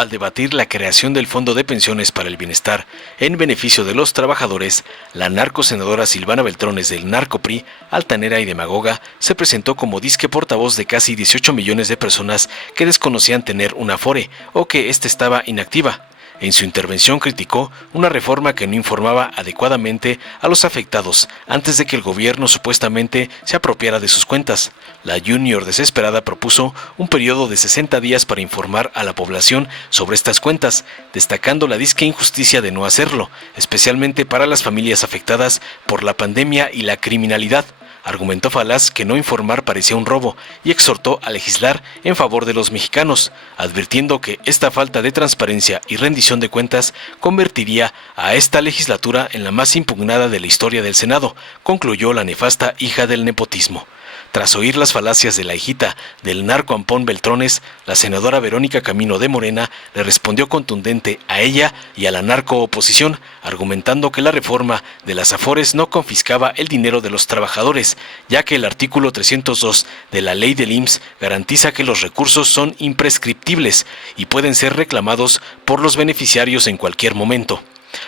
Al debatir la creación del Fondo de Pensiones para el Bienestar en beneficio de los trabajadores, la narcosenadora Silvana Beltrones del Narcopri, altanera y demagoga, se presentó como disque portavoz de casi 18 millones de personas que desconocían tener una Afore o que ésta estaba inactiva. En su intervención criticó una reforma que no informaba adecuadamente a los afectados antes de que el gobierno supuestamente se apropiara de sus cuentas. La Junior desesperada propuso un periodo de 60 días para informar a la población sobre estas cuentas, destacando la disque injusticia de no hacerlo, especialmente para las familias afectadas por la pandemia y la criminalidad. Argumentó falaz que no informar parecía un robo y exhortó a legislar en favor de los mexicanos, advirtiendo que esta falta de transparencia y rendición de cuentas convertiría a esta legislatura en la más impugnada de la historia del Senado, concluyó la nefasta hija del nepotismo. Tras oír las falacias de la hijita del narco Ampón Beltrones, la senadora Verónica Camino de Morena le respondió contundente a ella y a la narcooposición, argumentando que la reforma de las Afores no confiscaba el dinero de los trabajadores, ya que el artículo 302 de la ley del IMSS garantiza que los recursos son imprescriptibles y pueden ser reclamados por los beneficiarios en cualquier momento.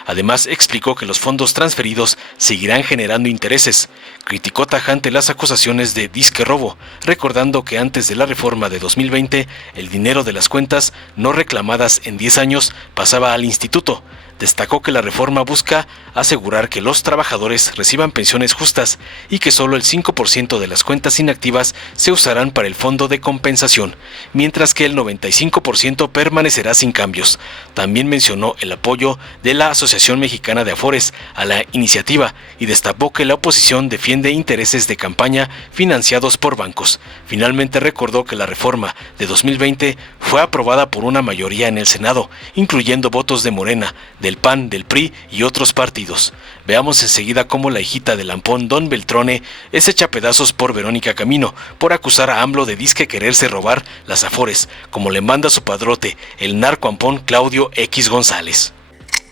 Además, explicó que los fondos transferidos seguirán generando intereses. Criticó tajante las acusaciones de disque robo, recordando que antes de la reforma de 2020, el dinero de las cuentas no reclamadas en 10 años pasaba al instituto. Destacó que la reforma busca asegurar que los trabajadores reciban pensiones justas y que solo el 5% de las cuentas inactivas se usarán para el fondo de compensación, mientras que el 95% permanecerá sin cambios. También mencionó el apoyo de la Asociación Mexicana de Afores a la iniciativa y destapó que la oposición defiende intereses de campaña financiados por bancos. Finalmente recordó que la reforma de 2020 fue aprobada por una mayoría en el Senado, incluyendo votos de Morena, del PAN, del PRI y otros partidos. Veamos enseguida cómo la hijita del Ampón, Don Beltrone, es hecha pedazos por Verónica Camino por acusar a AMLO de disque quererse robar las Afores, como le manda su padrote, el narco Ampón Claudio X González.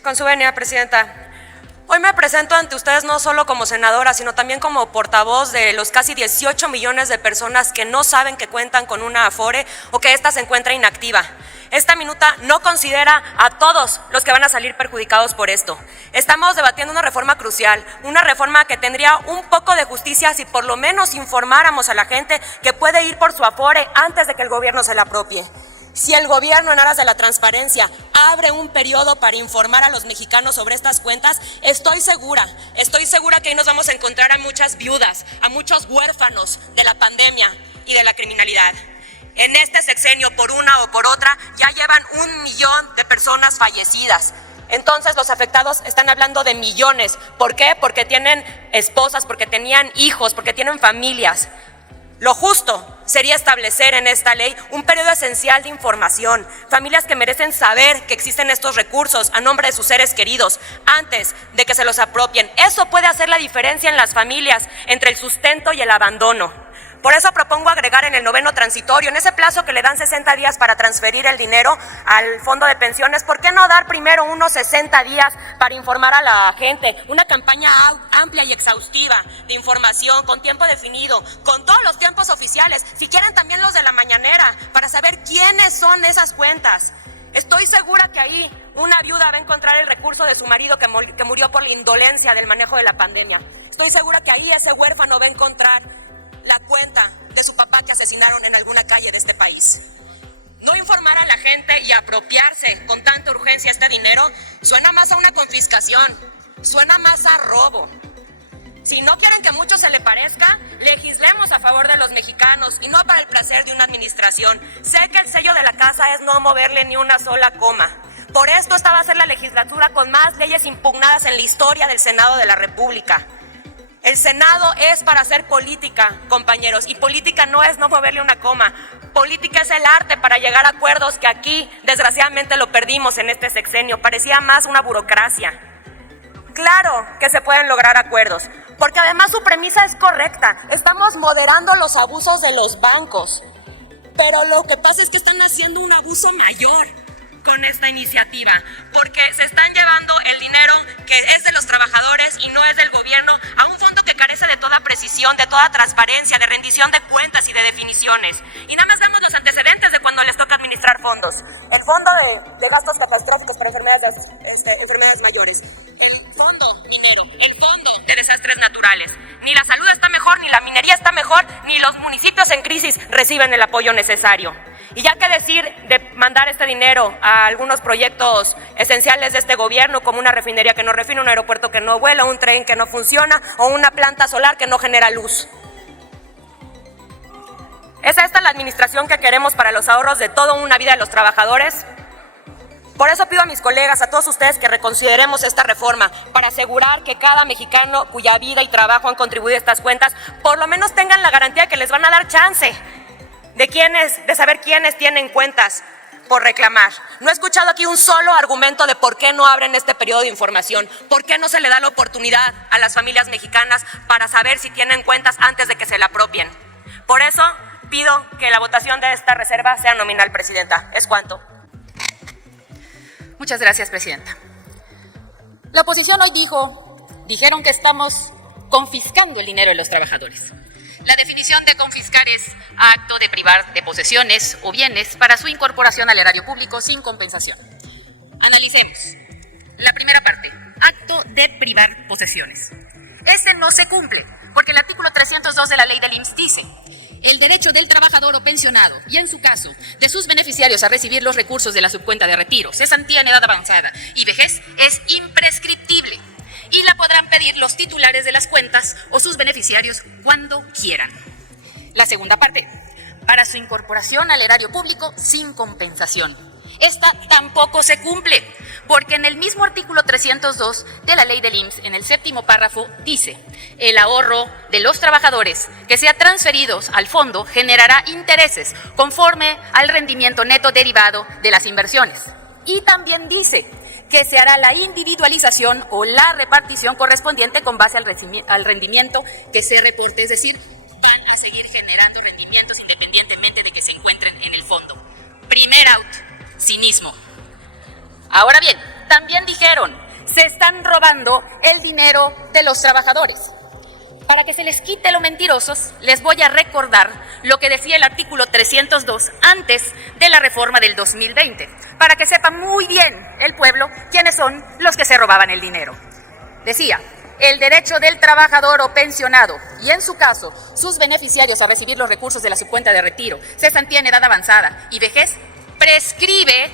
Con su venia, Presidenta. Hoy me presento ante ustedes no solo como senadora, sino también como portavoz de los casi 18 millones de personas que no saben que cuentan con una Afore o que ésta se encuentra inactiva. Esta minuta no considera a todos los que van a salir perjudicados por esto. Estamos debatiendo una reforma crucial, una reforma que tendría un poco de justicia si por lo menos informáramos a la gente que puede ir por su Afore antes de que el gobierno se la apropie. Si el gobierno, en aras de la transparencia, abre un periodo para informar a los mexicanos sobre estas cuentas, estoy segura que ahí nos vamos a encontrar a muchas viudas, a muchos huérfanos de la pandemia y de la criminalidad. En este sexenio, por una o por otra, ya llevan 1 millón de personas fallecidas. Entonces los afectados están hablando de millones. ¿Por qué? Porque tienen esposas, porque tenían hijos, porque tienen familias. Lo justo sería establecer en esta ley un periodo esencial de información, familias que merecen saber que existen estos recursos a nombre de sus seres queridos antes de que se los apropien. Eso puede hacer la diferencia en las familias entre el sustento y el abandono. Por eso propongo agregar en el 9º transitorio, en ese plazo que le dan 60 días para transferir el dinero al fondo de pensiones, ¿por qué no dar primero unos 60 días para informar a la gente? Una campaña amplia y exhaustiva de información con tiempo definido, con todos los tiempos oficiales, si quieren también los de la mañanera, para saber quiénes son esas cuentas. Estoy segura que ahí una viuda va a encontrar el recurso de su marido que murió por la indolencia del manejo de la pandemia. Estoy segura que ahí ese huérfano va a encontrar la cuenta de su papá que asesinaron en alguna calle de este país. No informar a la gente y apropiarse con tanta urgencia este dinero suena más a una confiscación, suena más a robo. Si no quieren que mucho se le parezca, legislemos a favor de los mexicanos y no para el placer de una administración. Sé que el sello de la casa es no moverle ni una sola coma. Por esto esta va a ser la legislatura con más leyes impugnadas en la historia del Senado de la República. El Senado es para hacer política, compañeros, y política no es no moverle una coma. Política es el arte para llegar a acuerdos que aquí, desgraciadamente, lo perdimos en este sexenio. Parecía más una burocracia. Claro que se pueden lograr acuerdos, porque además su premisa es correcta. Estamos moderando los abusos de los bancos, pero lo que pasa es que están haciendo un abuso mayor con esta iniciativa, porque se están llevando el dinero que es de los trabajadores y no es del gobierno a un fondo que carece de toda precisión, de toda transparencia, de rendición de cuentas y de definiciones. Y nada más vemos los antecedentes de cuando cuando les toca administrar fondos. El fondo de gastos catastróficos para enfermedades mayores. El fondo minero. El fondo de desastres naturales. Ni la salud está mejor, ni la minería está mejor, ni los municipios en crisis reciben el apoyo necesario. Y ya que decir de mandar este dinero a algunos proyectos esenciales de este gobierno, como una refinería que no refina, un aeropuerto que no vuela, un tren que no funciona o una planta solar que no genera luz. ¿Es esta la administración que queremos para los ahorros de toda una vida de los trabajadores? Por eso pido a mis colegas, a todos ustedes, que reconsideremos esta reforma para asegurar que cada mexicano cuya vida y trabajo han contribuido a estas cuentas, por lo menos tengan la garantía de que les van a dar chance de saber quiénes tienen cuentas por reclamar. No he escuchado aquí un solo argumento de por qué no abren este periodo de información, por qué no se le da la oportunidad a las familias mexicanas para saber si tienen cuentas antes de que se la apropien. Por eso pido que la votación de esta reserva sea nominal, Presidenta. ¿Es cuánto? Muchas gracias, Presidenta. La oposición hoy dijeron que estamos confiscando el dinero de los trabajadores. La definición de confiscar es acto de privar de posesiones o bienes para su incorporación al erario público sin compensación. Analicemos. La primera parte, acto de privar posesiones. Este no se cumple porque el artículo 302 de la ley del IMSS dice: el derecho del trabajador o pensionado y, en su caso, de sus beneficiarios a recibir los recursos de la subcuenta de retiro, cesantía en edad avanzada y vejez es imprescriptible y la podrán pedir los titulares de las cuentas o sus beneficiarios cuando quieran. La segunda parte, para su incorporación al erario público sin compensación. Esta tampoco se cumple, porque en el mismo artículo 302 de la ley del IMSS, en el séptimo párrafo, dice: el ahorro de los trabajadores que sea transferidos al fondo generará intereses conforme al rendimiento neto derivado de las inversiones. Y también dice que se hará la individualización o la repartición correspondiente con base al rendimiento que se reporte, es decir, van a seguir generando rendimientos independientemente de que se encuentren en el fondo. Primer out. Cinismo. Ahora bien, también dijeron, se están robando el dinero de los trabajadores. Para que se les quite lo mentirosos, les voy a recordar lo que decía el artículo 302 antes de la reforma del 2020, para que sepa muy bien el pueblo quiénes son los que se robaban el dinero. Decía: el derecho del trabajador o pensionado y, en su caso, sus beneficiarios a recibir los recursos de la subcuenta de retiro, cesantía en edad avanzada y vejez, prescribe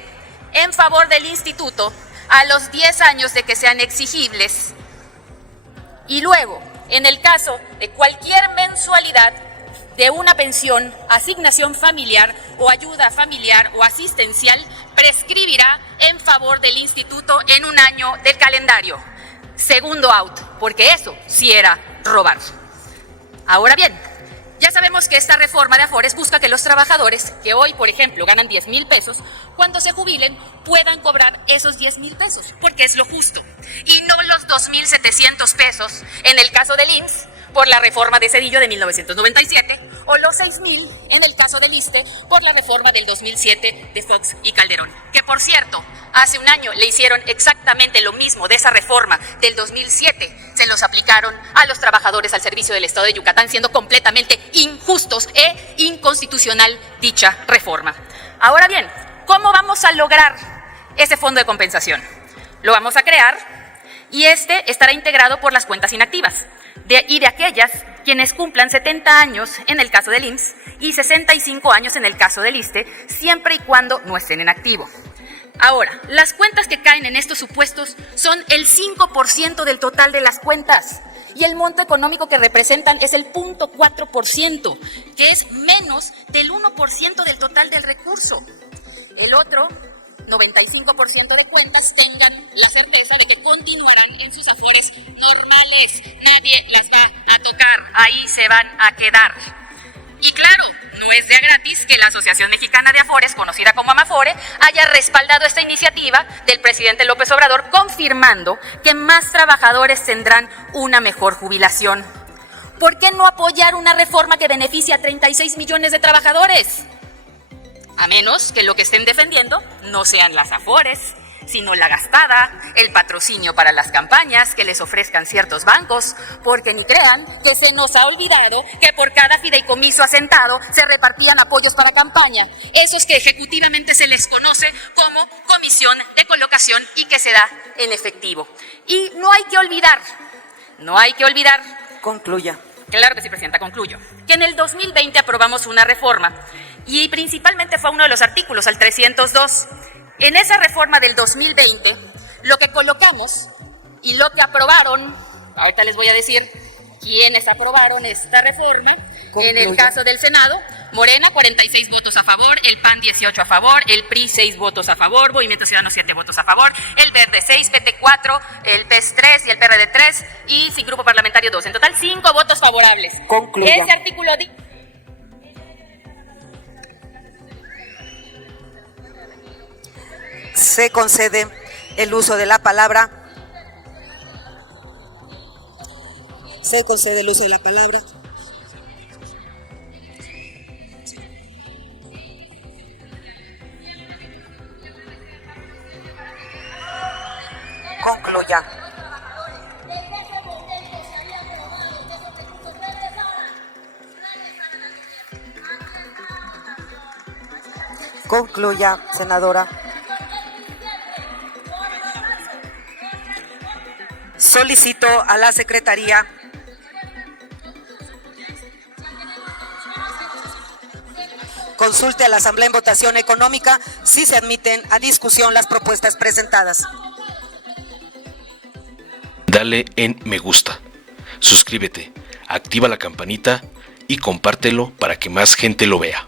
en favor del instituto a los 10 años de que sean exigibles. Y luego, en el caso de cualquier mensualidad de una pensión, asignación familiar o ayuda familiar o asistencial, prescribirá en favor del instituto en un año del calendario. Segundo out, porque eso sí era robar. Ahora bien, ya sabemos que esta reforma de Afores busca que los trabajadores que hoy, por ejemplo, ganan 10,000 pesos, cuando se jubilen puedan cobrar esos 10,000 pesos, porque es lo justo, y no los 2,700 pesos en el caso del IMSS por la reforma de Zedillo de 1997, o los 6,000 en el caso del ISSSTE por la reforma del 2007 de Fox y Calderón, que por cierto, hace un año le hicieron exactamente lo mismo de esa reforma del 2007, se los aplicaron a los trabajadores al servicio del Estado de Yucatán, siendo completamente injustos e inconstitucional dicha reforma. Ahora bien, ¿cómo vamos a lograr ese fondo de compensación? Lo vamos a crear y este estará integrado por las cuentas inactivas y de aquellas quienes cumplan 70 años en el caso del IMSS y 65 años en el caso del ISSSTE, siempre y cuando no estén en activo. Ahora, las cuentas que caen en estos supuestos son el 5% del total de las cuentas y el monto económico que representan es el 0.4%, que es menos del 1% del total del recurso. El otro 95% de cuentas tengan la certeza de que continuarán en sus afores normales. Nadie las va a tocar, ahí se van a quedar. Y claro, no es de a gratis que la Asociación Mexicana de Afores, conocida como Amafore, haya respaldado esta iniciativa del presidente López Obrador, confirmando que más trabajadores tendrán una mejor jubilación. ¿Por qué no apoyar una reforma que beneficie a 36 millones de trabajadores? A menos que lo que estén defendiendo no sean las Afores, sino la gastada, el patrocinio para las campañas que les ofrezcan ciertos bancos, porque ni crean que se nos ha olvidado que por cada fideicomiso asentado se repartían apoyos para campaña, esos que ejecutivamente se les conoce como comisión de colocación y que se da en efectivo. Y no hay que olvidar. Concluya. Claro que sí, Presidenta, concluyo. Que en el 2020 aprobamos una reforma y principalmente fue uno de los artículos, al 302. En esa reforma del 2020, lo que colocamos y lo que aprobaron, ahorita les voy a decir quiénes aprobaron esta reforma. En el caso del Senado, Morena 46 votos a favor, el PAN 18 a favor, el PRI 6 votos a favor, Movimiento Ciudadano 7 votos a favor, el Verde 6, PT 4, el PES 3 y el PRD 3 y sin grupo parlamentario 2. En total 5 votos favorables. Concluya. Ese artículo Se concede el uso de la palabra. Se concede el uso de la palabra. Concluya. Concluya, senadora. Solicito a la Secretaría consulte a la Asamblea en votación económica si se admiten a discusión las propuestas presentadas. Dale en me gusta, suscríbete, activa la campanita y compártelo para que más gente lo vea.